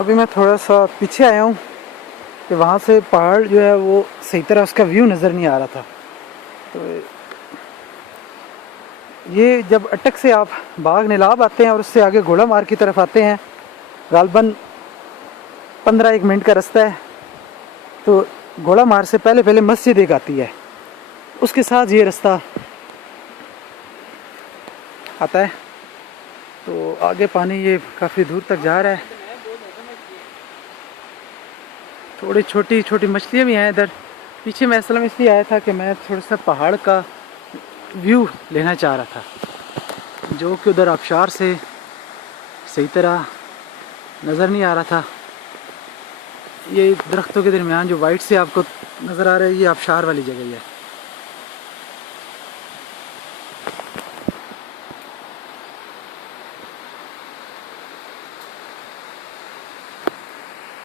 अभी मैं थोड़ा सा पीछे आया हूँ कि वहाँ से पहाड़ जो है वो सही तरह उसका व्यू नज़र नहीं आ रहा था। तो ये जब अटक से आप बाग नीलाब आते हैं और उससे आगे घोड़ा मार की तरफ आते हैं, गालबन 15-1 मिनट का रास्ता है। तो घोड़ा मार से पहले पहले मस्जिद एक आती है, उसके साथ ये रास्ता आता है। तो आगे पानी ये काफ़ी दूर तक जा रहा है। थोड़ी छोटी छोटी मछलियाँ भी हैं इधर। पीछे मैं असल में इसलिए आया था कि मैं थोड़ा सा पहाड़ का व्यू लेना चाह रहा था, जो कि उधर आबशार से सही तरह नज़र नहीं आ रहा था। ये दरख्तों के दरमियान जो वाइट से आपको नज़र आ रहा है, ये आबशार वाली जगह है।